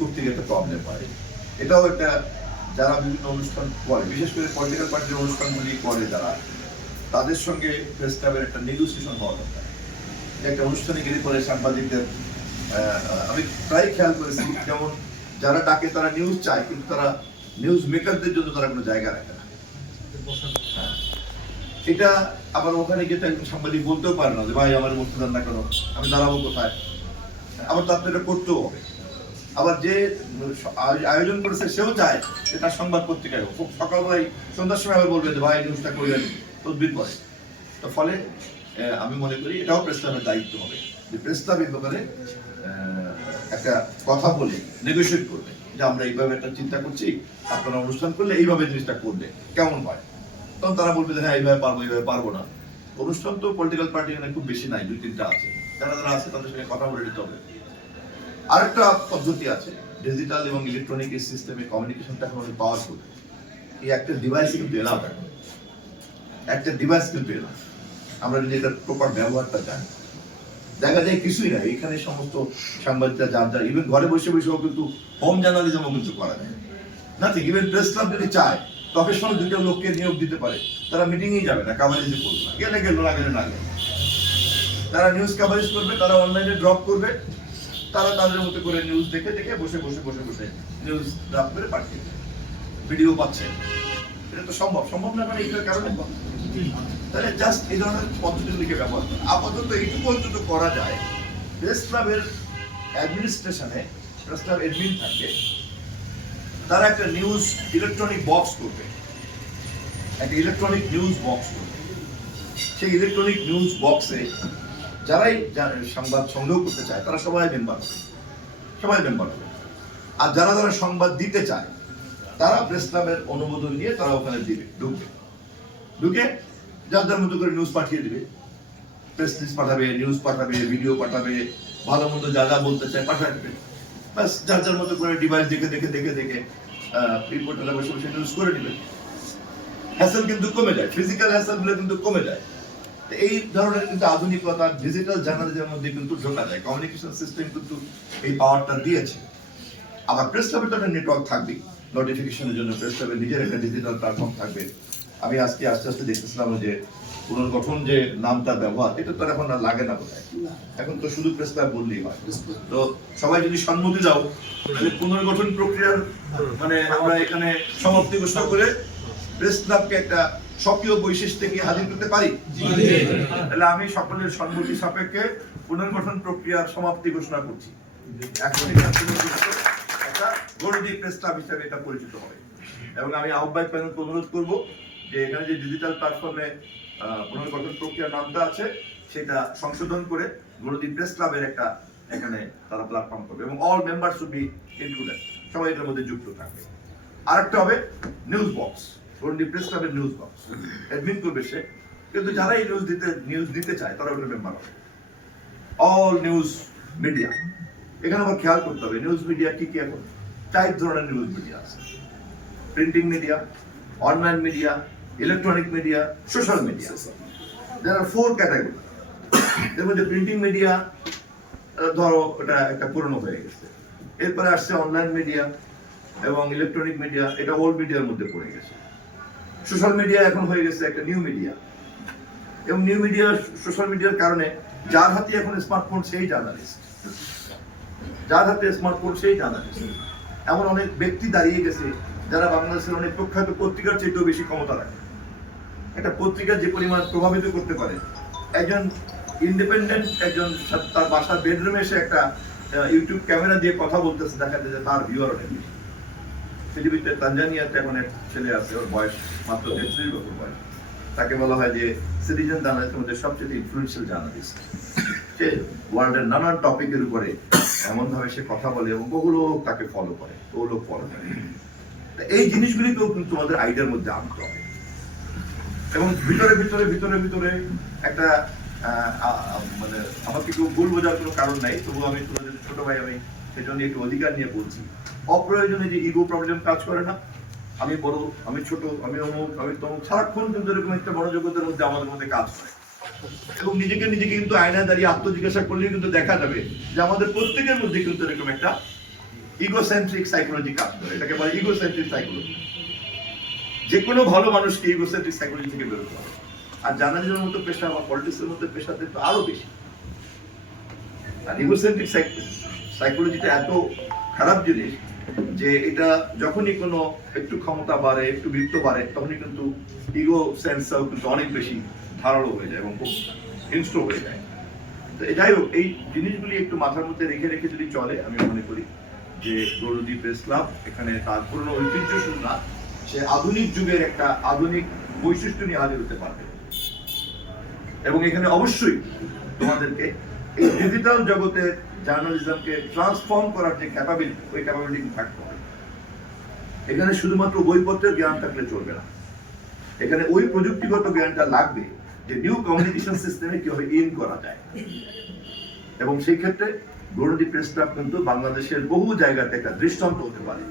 করতে গিয়ে একটা প্রবলেম হয়। এটাও একটা যারা বিভিন্ন অনুষ্ঠান করে, বিশেষ করে পলিটিক্যাল পার্টির অনুষ্ঠানগুলি করে যারা, তাদের সঙ্গে প্রেস ক্লাবের একটা নেগোসিয়েশন হওয়া দরকার। একটা অনুষ্ঠানে গেলে পরে সাংবাদিকদের আমি প্রায় খেয়াল করেছি, যেমন যারা ডাকে তারা নিউজ চায়, কিন্তু তারা নিউজ মেকারদের জন্য তারা কোনো জায়গা রাখে না। এটা আবার ওখানে গিয়ে একজন সাংবাদিক বলতেও পারে না যে ভাই আমার বলতে দেন না কেন, আমি দাঁড়াবো কোথায়। আবার তার এটা করতেও হবে। আবার যে আয়োজন করেছে সেও চায় যে তার সংবাদ পত্রিকায় খুব সকালবেলায় সন্ধ্যার সময় আবার বলবে যে ভাই নিউজটা করলেন তদবির করে। তো ফলে আমি মনে করি এটাও প্রেস ক্লাবের দায়িত্ব হবে যে প্রেস ক্লাব এই ব্যাপারে একটা কথা বলে নেগোশিয়েট করবে যে আমরা এইভাবে একটা চিন্তা করছি, আপনারা অনুষ্ঠান করলে এইভাবে জিনিসটা করলে কেমন হয়। তখন তারা বলবে যে হ্যাঁ এইভাবে পারবো না। অনুষ্ঠান তো পলিটিক্যাল পার্টি এখানে খুব বেশি নাই, 2-3টা আছে, যারা যারা আছে তাদের সঙ্গে কথা বলে নিতে হবে। আরেকটা পদ্ধতি আছে, ডিজিটাল এবং ইলেকট্রনিক সিস্টেমে কমিউনিকেশনটা এখন অনেক পাওয়ারফুল। এই একটা ডিভাইস কিন্তু এলাও, একটা ডিভাইস কিন্তু এলাও, আমরা যদি এটার প্রপার ব্যবহারটা জানি। দেখা যায় কিছুই না, এখানে সমস্ত সাংবাদিকরা যার ইভেন ঘরে বসে বসেও কিন্তু হোম জার্নালিজমও কিন্তু করা যায় নাথিং। ইভেন প্রেস ক্লাব যদি চায় প্রফেশনাল দুটো লোককে নিয়োগ দিতে পারে, তারা মিটিংয়েই যাবে না, কাভারেজে করবে না, গেলে গেল না গেলে না গেলে তারা নিউজ কাভারেজ করবে, তারা অনলাইনে ড্রপ করবে, তারা তাদের মতো করে নিউজ দেখে দেখে বসে বসে বসে বসে নিউজ ড্রপ করে পাঠিয়ে ভিডিও পাচ্ছে। এটা তো সম্ভব না, মানে এটার কারণে তাহলে জাস্ট এই ধরনের পদ্ধতিগুলিকে ব্যবহার করা। আপাতত এইটুকু অন্তত করা যায়, প্রেস ক্লাবের অ্যাডমিনিস্ট্রেশনে প্রেস ক্লাব অ্যাডমিন থাকে, তারা একটা নিউজ ইলেকট্রনিক বক্স করবে, একটা ইলেকট্রনিক নিউজ বক্স করবে। সেই ইলেকট্রনিক নিউজ বক্সে যারাই সংবাদ সংগ্রহ করতে চায় তারা সবাই মেম্বার হবে। আর যারা যারা সংবাদ দিতে চায় তারা প্রেস ক্লাবের অনুমোদন নিয়ে তারা ওখানে ঢুকে যার মতো করে নিউজ পাঠিয়ে দিবে, প্রেস লিস্ট পাঠাবে, নিউজ পাঠাবে, ভিডিও পাঠাবে, ভালো মন্দ যা যা বলতে চায় পাঠিয়ে দেবে। বাস যার মতো করে ডিভাইস দেখে রিপোর্টাররা বসে বসে নিউজ করে দিবে। হ্যাসেল কিন্তু কমে যায়, ফিজিক্যাল হ্যাসেলগুলো কিন্তু কমে যায়। এই ধরনের কিন্তু আধুনিকতা ডিজিটাল জার্নালিজমের মধ্যে কিন্তু ঢোকা যায়। কমিউনিকেশন সিস্টেম কিন্তু এই পাওয়ারটা দিয়েছে। আবার প্রেস ক্লাবের তো একটা নেটওয়ার্ক থাকবে, নোটিফিকেশনের জন্য প্রেস ক্লাবের নিজের একটা ডিজিটাল প্ল্যাটফর্ম থাকবে। আমি আজকে আস্তে আস্তে দেখতেছিলাম যে পুনর্গঠন যে নামটা ব্যবহার, এটা তো এখন আর লাগে না বোধহয়, এখন তো শুধু প্রেস ক্লাব বললেই হয়। তো সবাই যদি সম্মতি দাও তাহলে পুনর্গঠন প্রক্রিয়ার মানে আমরা এখানে সমাপ্তি ঘোষণা করে প্রেস ক্লাবকে একটা সক্রিয় বৈশিষ্ট্যে কি হাজির করতে পারি। তাহলে আমি সকলের সম্মতি সাপেক্ষে পুনর্গঠন প্রক্রিয়ার সমাপ্তি ঘোষণা করছি। এখন একটা গণতান্ত্রিক প্রেস ক্লাব হিসেবে এটা পরিচিত হবে। এবং আমি আহ্বায়ক প্যানেলকে অনুরোধ করব যে এখানে যে ডিজিটাল প্ল্যাটফর্মে পুনর্গঠন প্রক্রিয়ার নামটা আছে সেটা সংশোধন করে গণতান্ত্রিক প্রেস ক্লাবের একটা এখানে তারা প্ল্যাটফর্ম করবে এবং all member should be included, সবাই এটার মধ্যে যুক্ত থাকবে। আরেকটা হবে নিউজ বক্স, গণতান্ত্রিক প্রেস ক্লাবের নিউজ বক্স অ্যাডমিন করবে সে, কিন্তু যারা এই নিউজ দিতে চায় তারা ওটা মেম্বার হবে। অল নিউজ মিডিয়া, এখানে আবার খেয়াল করতে হবে নিউজ মিডিয়া কি কি। এখন 4 ধরনের নিউজ মিডিয়া আছে, printing media, online media, electronic media, social media. there are 4 category. এর মধ্যে প্রিন্টিং মিডিয়া ধরো এটা একটা পুরনো হয়ে গেছে, এরপরে আসছে অনলাইন মিডিয়া এবং ইলেকট্রনিক মিডিয়া, এটা ওল্ড মিডিয়ার মধ্যে পড়ে গেছে। সোশ্যাল মিডিয়া এখন হয়ে গেছে একটা নিউ মিডিয়া, এবং নিউ মিডিয়া সোশ্যাল মিডিয়ার কারণে যার হাতে এখন স্মার্টফোন সেই জার্নালিস্ট, এমন অনেক ব্যক্তি দাঁড়িয়ে গেছে যারা বাংলাদেশের অনেক প্রখ্যাত পত্রিকার চেয়েও বেশি ক্ষমতা রাখে। একটা পত্রিকা যে পরিমাণ প্রভাবিত করতে পারে, একজন ইন্ডিপেন্ডেন্ট একজন তার বাসার বেডরুমে এসে একটা ইউটিউব ক্যামেরা দিয়ে কথা বলতেছে, দেখা যায় যে তার ভিউয়ার অনেক বেশি। পৃথিবীতে তানজানিয়াতে এখন এক ছেলে আছে, ওর বয়স মাত্র 33 বছর বয়স, তাকে বলা হয় যে সিটিজেন জার্নালিস্টের মধ্যে সবচেয়ে ইনফ্লুয়েন্সিয়াল জার্নালিস্ট। সে ওয়ার্ল্ডের নানান টপিকের উপরে এমন ভাবে সে কথা বলে এবং বহু লোক তাকে ফলো করে। এই জিনিসগুলিকেও কিন্তু আমাদের আইডিয়ার মধ্যে আনতে হবে এবং ভিতরে একটা মানে আমাকে কেউ ভুল বোঝার কোনো কারণ নাই, তবু আমি তোমাদের ছোট ভাই, আমি সেটা নিয়ে একটু অধিকার নিয়ে বলছি। অপ্রয়োজনে যে ইগো প্রবলেম কাজ করে না, আমি বড়, আমি ছোট, আমি অমুক, আমি তমুক, সারাক্ষণ কিন্তু এরকম একটা মনোজগতের মধ্যে আমাদের মধ্যে কাজ করে। এবং নিজেকে কিন্তু আয়নায় দাঁড়িয়ে আত্মজিজ্ঞাসা করলেই কিন্তু দেখা যাবে যে আমাদের প্রত্যেকের মধ্যে কিন্তু এরকম একটা ইগোসেন্ট্রিক সাইকোলজি কাজ করে, এটাকে বলে ইগোসেন্ট্রিক সাইকোলজি। যে কোনো ভালো মানুষকে ইগোসেন্ট্রিক সাইকোলজি থেকে বেরোতে হবে। আর জার্নালিজমের মতো পেশা বা পলিটিক্সের মতো পেশাতে তো আরো বেশি। আর ইগোসেন্ট্রিক সাইকোলজিটা এত খারাপ জিনিস যে এটা যখনই কোনো একটু ক্ষমতা বাড়ে, একটু বৃত্ত বাড়ে, তখনই কিন্তু ইগো সেন্সও কিন্তু অনেক বেশি ধারালো হয়ে যায় এবং খুব হিংস্র হয়ে যায়। তো যাই হোক, এই জিনিসগুলি একটু মাথার মধ্যে রেখে রেখে যদি চলে, আমি মনে করি যে গৌরদী প্রেস ক্লাব এখানে তার পুরনো ঐতিহ্য শুধু না, সে আধুনিক যুগের একটা আধুনিক বৈশিষ্ট্য নিয়ে হাজির হতে পারবে। এবং এখানে অবশ্যই তোমাদেরকে এই ডিজিটাল জগতে জার্নালিজমকে ট্রান্সফর্ম করার যে ক্যাপাবিলিটি, ওই ক্যাপাবিলিটি থাকতে হবে। এখানে শুধুমাত্র বইপত্রের জ্ঞান থাকলে চলবে না, এখানে ওই প্রযুক্তিগত জ্ঞানটা লাগবে যে নিউ কমিউনিকেশন সিস্টেমে কিভাবে ইন করা যায়। এবং সেই ক্ষেত্রে গৌরদী প্রেস ক্লাব কিন্তু বাংলাদেশের বহু জায়গাতে একটা দৃষ্টান্ত হতে পারে।